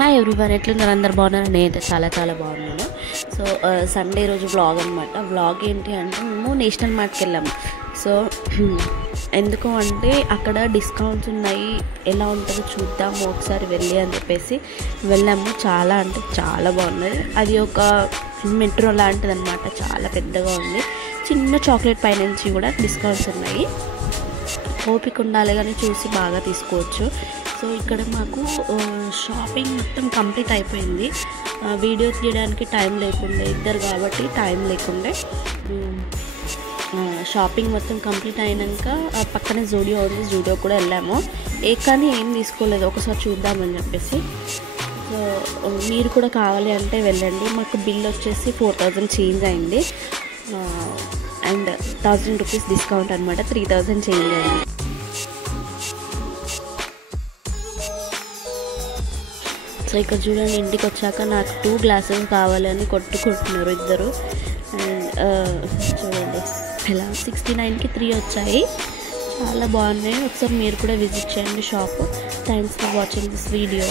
Hi everyone, ఎట్లున్నారు? అందరు బాగున్నారు? నేనైతే చాలా బాగున్నాను. సో సండే రోజు వ్లాగ్ అనమాట. వ్లాగ్ ఏంటి అంటే మేము నేషనల్ మార్ట్కి వెళ్ళాము. సో ఎందుకు అంటే అక్కడ డిస్కౌంట్స్ ఉన్నాయి, ఎలా ఉంటుందో చూద్దాము ఒకసారి వెళ్ళి అని చెప్పేసి వెళ్ళాము. చాలా అంటే చాలా బాగున్నది. అది ఒక మెట్రో లాంటిది అనమాట, చాలా పెద్దగా ఉంది. చిన్న చాక్లెట్ పై నుంచి కూడా డిస్కౌంట్స్ ఉన్నాయి. ఓపిక ఉండాలి కానీ చూసి బాగా తీసుకోవచ్చు. సో ఇక్కడ మాకు షాపింగ్ మొత్తం కంప్లీట్ అయిపోయింది. వీడియో తీయడానికి టైం లేకుండే, ఇద్దరు కాబట్టి టైం లేకుండే. షాపింగ్ మొత్తం కంప్లీట్ అయినాక పక్కనే జూడియో ఉంది, జూడియో కూడా వెళ్ళాము. కానీ ఏం తీసుకోలేదు, ఒకసారి చూద్దామని చెప్పేసి. సో మీరు కూడా కావాలి అంటే వెళ్ళండి. మాకు బిల్ వచ్చేసి 4000 చేంజ్ అయింది అండ్ 1000 రూపీస్ డిస్కౌంట్ అనమాట, 3000 చేంజ్ అయింది. సో ఇక్కడ చూడండి, ఇంటికి వచ్చాక నాకు 2 గ్లాసెస్ కావాలని కొట్టుకుంటున్నారు ఇద్దరు. అండ్ చూడండి ఇలా 69కి 3 వచ్చాయి, చాలా బాగున్నాయి. ఒకసారి మీరు కూడా విజిట్ చేయండి shop. Thanks for watching this video.